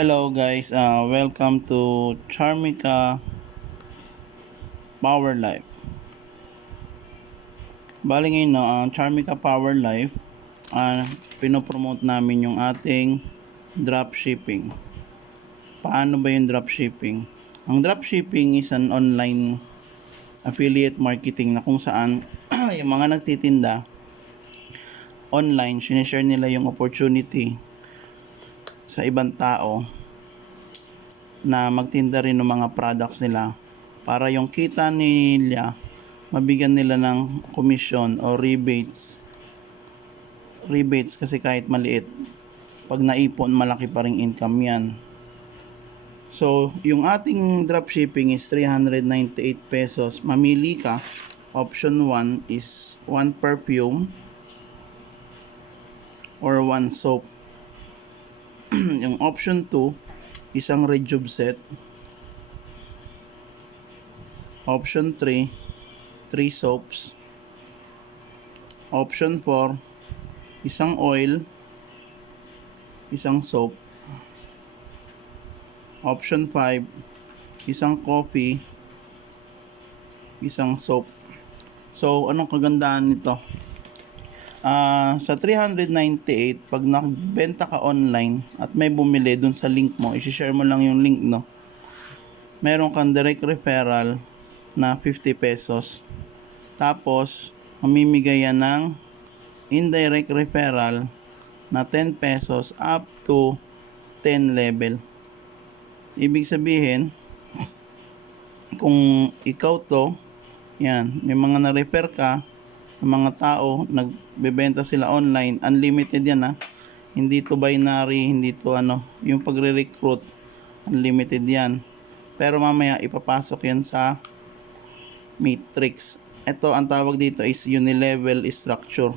Hello guys, welcome to Charmica Power Life. Bali ngayon no, ang Charmica Power Life, pinopromote namin yung ating dropshipping. Paano ba yung dropshipping? Ang dropshipping is an online affiliate marketing na kung saan yung mga nagtitinda online, sinishare nila yung opportunity sa ibang tao na magtinda rin ng mga products nila para yung kita nila mabigyan nila ng commission o rebates kasi kahit maliit pag naipon malaki pa ring income yan. So yung ating dropshipping is 398 pesos. Mamili ka. Option 1 is 1 perfume or 1 soap. Yung option 2, isang rejuve set. Option 3, 3 soaps. Option 4, isang oil, isang soap. Option 5, isang coffee, isang soap. So, anong kagandahan nito? Sa 398, pag nagbenta ka online at may bumili dun sa link mo, i-share mo lang yung link, no? Meron kang direct referral na 50 pesos. Tapos, mamimigay yan ng indirect referral na 10 pesos up to 10 level. Ibig sabihin, kung ikaw to, yan, may mga na-refer ka, ng mga tao, nagbebenta sila online, unlimited yan ha. Hindi to binary, hindi to yung pagre-recruit, unlimited yan. Pero mamaya ipapasok yan sa matrix. Ito, ang tawag dito is unilevel structure.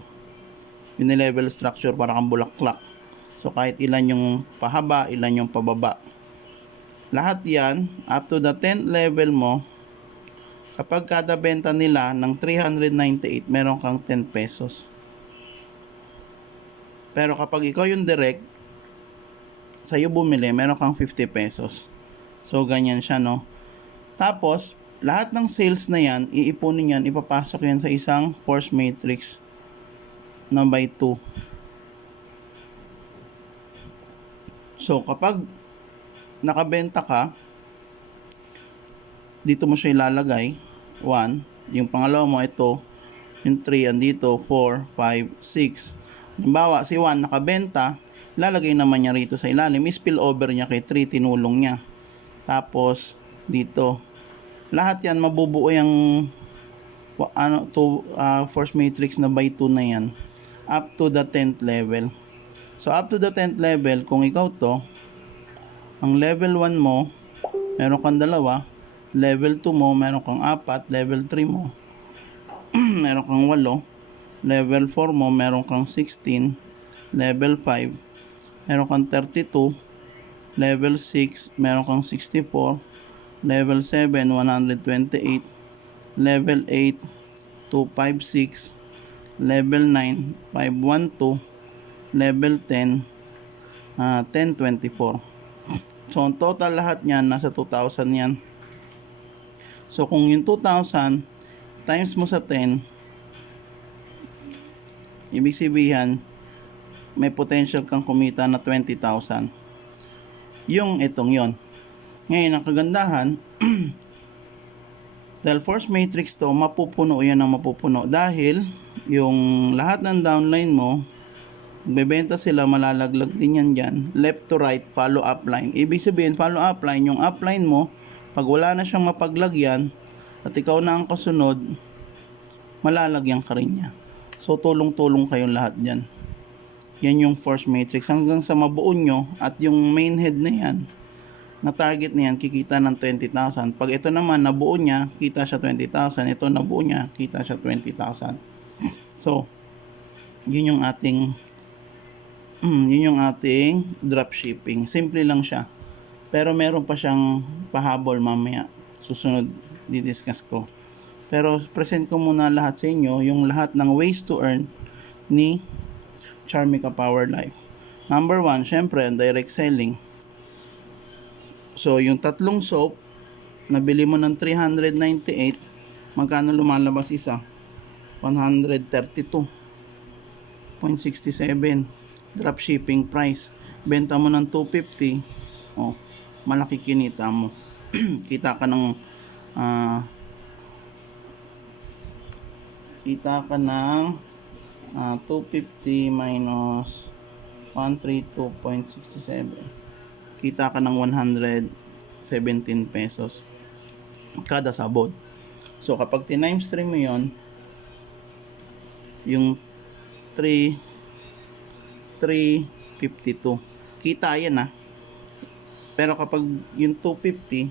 Unilevel structure, para kang bulaklak. So, kahit ilan yung pahaba, ilan yung pababa. Lahat yan, up to the 10th level mo, kapag kada benta nila ng 398, meron kang 10 pesos. Pero kapag ikaw yung direct, sa'yo bumili, meron kang 50 pesos. So, ganyan siya, no? Tapos, lahat ng sales na yan, iipunin yan, ipapasok yan sa isang force matrix na by 2. So, kapag nakabenta ka, dito mo siya ilalagay. 1. Yung pangalawa mo, ito. Yung 3, andito. 4, 5, 6. Halimbawa, si 1 nakabenta, ilalagay naman niya rito sa ilalim. Spill over niya kay 3, tinulong niya. Tapos, dito. Lahat yan, mabubuo yung force matrix na by 2 na yan. Up to the 10th level. So, up to the 10th level, kung ikaw to, ang level 1 mo, meron kang dalawa. Level 2 mo, meron kang 4. Level 3 mo, meron kang 8. Level 4 mo, meron kang 16. Level 5, meron kang 32. Level 6, meron kang 64. Level 7, 128. Level 8, 256. Level 9, 512. Level 10, 1024. So, ang total lahat niyan, nasa 2,000 yan. So, kung yung 2,000 times mo sa 10, ibig sabihin, may potential kang kumita na 20,000. Yung itong yon. Ngayon, ang kagandahan, dahil force matrix to, mapupuno yan ng mapupuno. Dahil, yung lahat ng downline mo, bebenta sila, malalaglag din yan dyan. Left to right, follow up line. Ibig sabihin, follow up line, yung upline mo, pag wala na siyang mapaglagyan at ikaw na ang kasunod, malalagyan ka rin niya. So, tulong-tulong kayong lahat dyan. Yan yung force matrix. Hanggang sa mabuo nyo at yung main head na yan, na target na yan, kikita ng 20,000. Pag ito naman, nabuo niya, kita siya 20,000. Ito, nabuo niya, kita siya 20,000. So, yun yung ating dropshipping. Simple lang siya. Pero meron pa siyang pahabol mamaya. Susunod, didiscuss ko. Pero present ko muna lahat sa inyo, yung lahat ng ways to earn ni Charmica Power Life. Number 1, syempre, direct selling. So, yung tatlong soap, nabili mo ng 398, magkano lumalabas isa? 132.67 drop shipping price. Benta mo ng 250, oh, malaki kinita mo. Kita ka ng ah, kita ka ng 250 minus 132.67, kita ka ng 117 pesos kada sabon. So kapag times 3 mo yon, yung 352, kita yan pero kapag yung 250,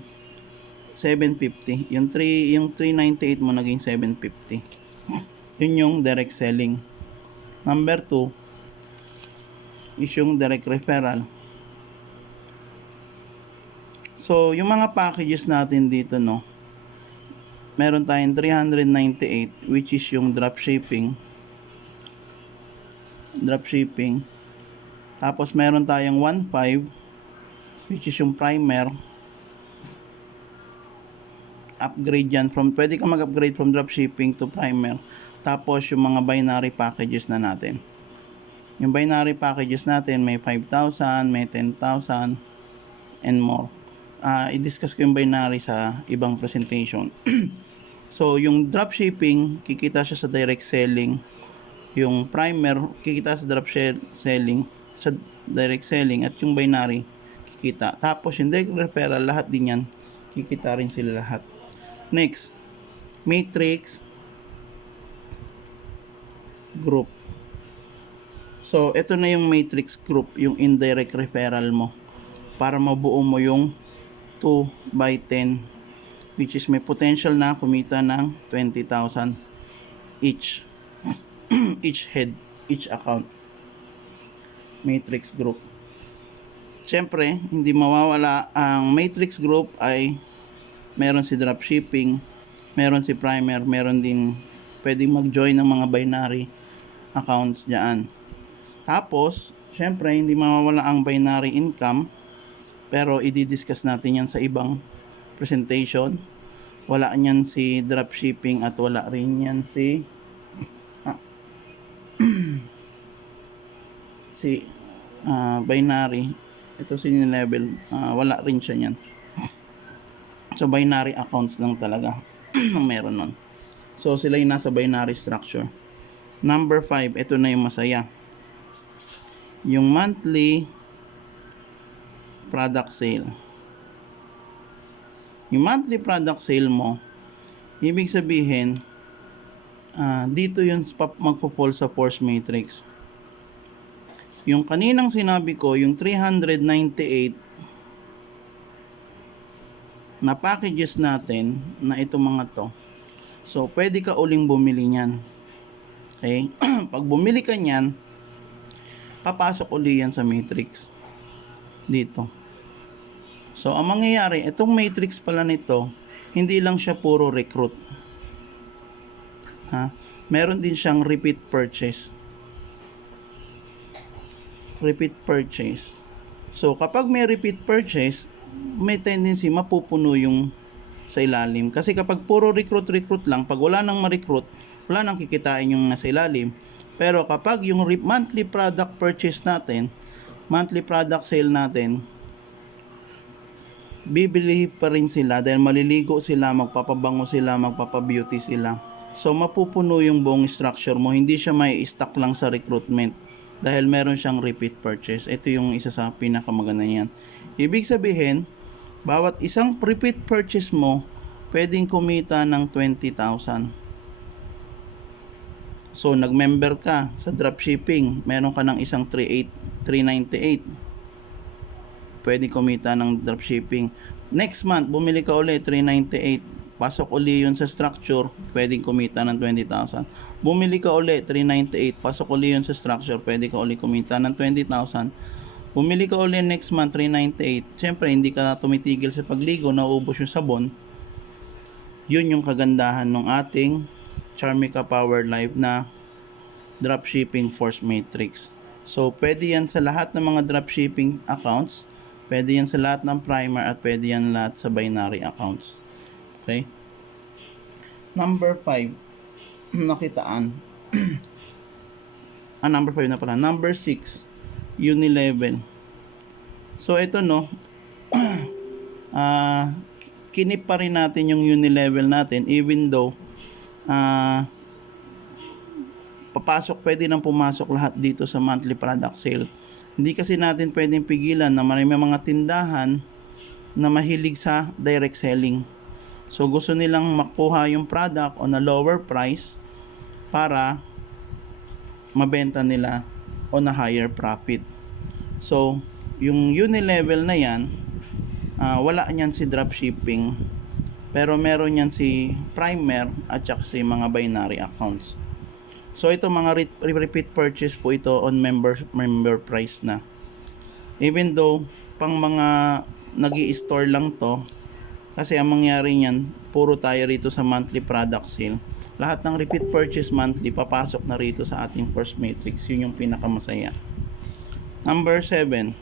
750, yung 398 mo naging 750. Yun yung direct selling. Number 2 is yung direct referral. So, yung mga packages natin dito, meron tayong 398, which is yung drop shipping. Tapos, meron tayong 15, which is yung primer. Upgrade yan. Pwede ka mag-upgrade from drop shipping to primer. Tapos, yung mga binary packages na natin. Yung binary packages natin, may 5,000, may 10,000, and more. I-discuss ko yung binary sa ibang presentation. So, yung dropshipping, kikita siya sa direct selling. Yung primer, kikita sa selling, sa direct selling. At yung binary, kikita. Tapos, yung direct referral, lahat din yan, kikita rin sila lahat. Next, matrix group. So, ito na yung matrix group, yung indirect referral mo. Para mabuo mo yung 2x10, which is may potential na kumita ng 20,000 each. Each head, each account. Matrix group. Siyempre, hindi mawawala ang matrix group ay meron si dropshipping, meron si primer, meron din pwedeng mag-join ng mga binary accounts dyan. Tapos, syempre, hindi mawawala ang binary income, pero i-discuss natin yan sa ibang presentation. Wala niyan si dropshipping at wala rin yan si binary. Ito level, wala rin siya yan. So, binary accounts lang talaga meron nun. So, sila yung nasa binary structure. Number 5, ito na yung masaya. Yung monthly product sale. Yung monthly product sale mo, ibig sabihin, dito yung magpo-fall sa force matrix. Yung kaninang sinabi ko, yung 398 na packages natin, na itong mga to. So, pwede ka uling bumili niyan. Okay? Pag bumili ka niyan, papasok uli yan sa matrix. Dito. So, ang mangyayari, itong matrix pala nito, hindi lang siya puro recruit. Meron din siyang repeat purchase. So, kapag may repeat purchase, may tendency mapupuno yung sa ilalim. Kasi kapag puro recruit lang, pag wala nang ma-recruit, wala nang kikitain yung nasa ilalim. Pero kapag yung monthly product purchase natin, monthly product sale natin, bibili pa rin sila dahil maliligo sila, magpapabango sila, magpapabeauty sila. So, mapupuno yung buong structure mo. Hindi siya may stock lang sa recruitment dahil meron siyang repeat purchase. Ito yung isa sa pinakamaganda niyan. Ibig sabihin, bawat isang repeat purchase mo, pwedeng kumita ng 20,000. So, nag-member ka sa dropshipping, meron ka ng isang 398. Pwede kumita ng dropshipping. Next month, bumili ka uli, 398. Pasok uli yun sa structure, pwedeng kumita ng 20,000. Bumili ka uli, 398. Pasok uli yun sa structure, pwede ka uli kumita ng 20,000. Bumili ka uli next month, 398. Siyempre, hindi ka tumitigil sa pagligo, nauubos yung sabon. Yun yung kagandahan ng ating Charmica Power Live na dropshipping force matrix. So, pwede yan sa lahat ng mga dropshipping accounts. Pwede yan sa lahat ng primer at pwede yan lahat sa binary accounts. Okay? Number 5, nakitaan. Number 5 na pala. Number 6, unilevel. So, ito no, kinip pa rin natin yung unilevel natin even though pwede nang pumasok lahat dito sa monthly product sale. Hindi kasi natin pwedeng pigilan na may mga tindahan na mahilig sa direct selling. So gusto nilang makuha yung product on a lower price para mabenta nila on a higher profit. So yung unilevel na yan, wala niyan si dropshipping, pero meron yan si primer at saka si mga binary accounts. So ito mga repeat purchase po ito on member price na. Even though pang mga nag-i-store lang to, kasi ang mangyari niyan, puro tayo rito sa monthly product sale. Lahat ng repeat purchase monthly papasok na rito sa ating first matrix. Yun yung pinakamasaya. Number 7.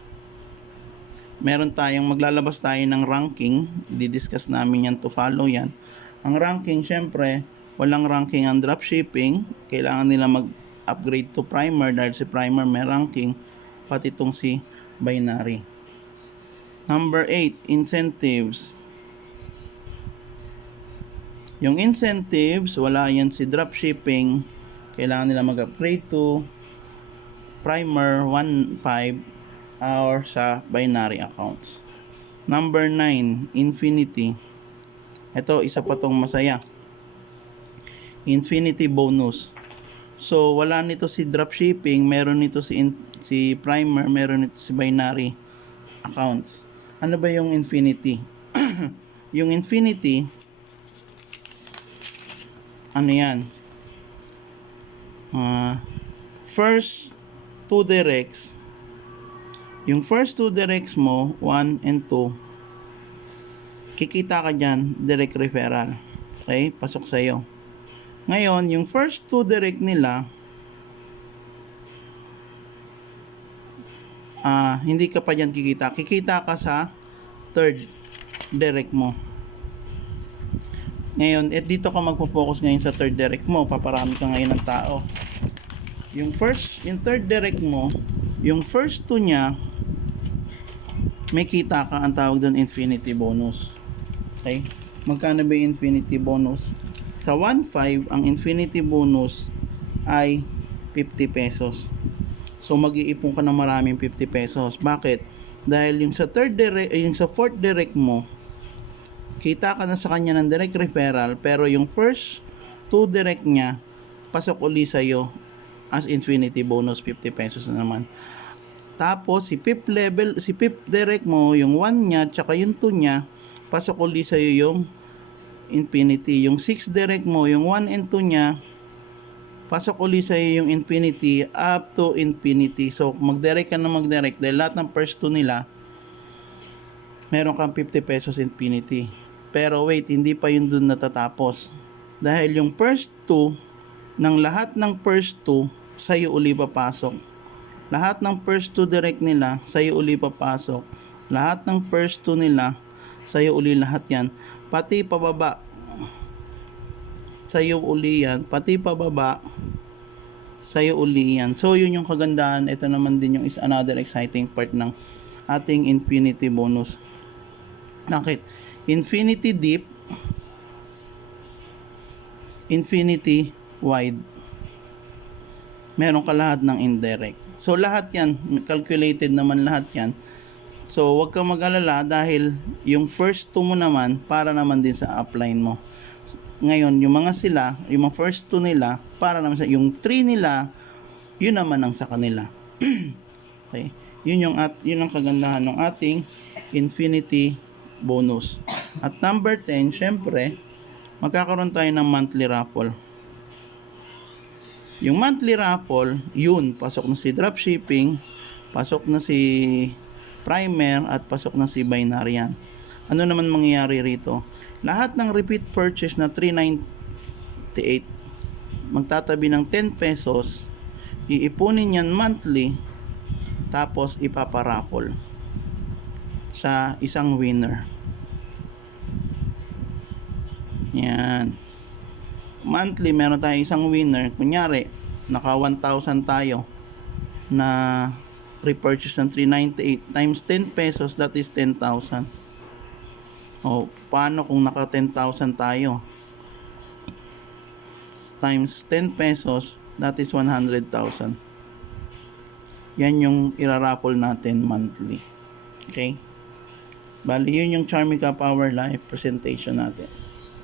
Maglalabas tayo ng ranking. Di-discuss namin yan to follow yan. Ang ranking, syempre, walang ranking ang dropshipping. Kailangan nila mag-upgrade to primer dahil si primer may ranking, pati itong si binary. Number 8, incentives. Yung incentives, wala yan si dropshipping. Kailangan nila mag-upgrade to primer 1.5 or sa binary accounts. Number 9, infinity. Ito, isa pa tong masaya. Infinity bonus. So wala nito si dropshipping, meron nito si primer, meron nito si binary accounts. Ano ba yung infinity? Yung infinity, ano yan? First 2 directs. Yung first 2 directs mo, 1 and 2, kikita ka dyan, direct referral. Okay? Pasok sa'yo. Ngayon, yung first 2 direct nila, hindi ka pa dyan kikita. Kikita ka sa third direct mo. Ngayon, dito ka magpo-focus ngayon sa third direct mo. Paparami ka ngayon ng tao. Yung third direct mo, yung first 2 niya, may kita ka, ang tawag doon infinity bonus. Okay? Magkano ba yung infinity bonus? Sa 1.5, ang infinity bonus ay 50 pesos. So mag-iipon ka ng maraming 50 pesos. Bakit? Dahil yung sa fourth direct mo, kita ka na sa kanya ng direct referral, pero yung first 2 direct niya, pasok uli sa'yo as infinity bonus, 50 pesos na naman. Tapos si fifth direct mo, yung 1 niya, tsaka yung 2 niya, pasok uli sa'yo yung infinity. Yung 6 direct mo, yung 1 and 2 niya, pasok uli sa'yo yung infinity up to infinity. So mag-direct ka na mag-direct dahil lahat ng first 2 nila, meron kang 50 pesos infinity. Pero wait, hindi pa yun dun natatapos. Dahil yung first 2, ng lahat ng first 2, sa'yo uli papasok. Lahat ng first 2 direct nila, sa'yo uli papasok. Lahat ng first 2 nila, sa'yo uli lahat yan. Pati pababa, sa'yo uli yan. Pati pababa, sa'yo uli yan. So yun yung kagandahan. Ito naman din yung is another exciting part ng ating infinity bonus. Bakit? Infinity deep, infinity wide. Meron ka lahat ng indirect. So lahat yan, calculated naman lahat yan. So wag kang mag-alala dahil yung first 2 mo naman para naman din sa upline mo. Ngayon, yung mga first 2 nila, para naman sa yung 3 nila, yun naman ang sa kanila. Okay? Yun ang kagandahan ng ating infinity bonus. At number 10, syempre, magkakaroon tayo ng monthly raffle. Yung monthly raffle, yun, pasok na si dropshipping, pasok na si primer, at pasok na si binary yan. Ano naman mangyayari rito? Lahat ng repeat purchase na 398, magtatabi ng 10 pesos, iipunin yan monthly, tapos ipaparaffle. sa isang winner. Yan. Monthly, meron tayong isang winner. Kunyari, naka 1,000 tayo na repurchase ng 398 times 10 pesos, that is 10,000. O, paano kung naka 10,000 tayo? Times 10 pesos, that is 100,000. Yan yung iraraffle natin monthly. Okay? Bali, yun yung Charmica Power Life presentation natin.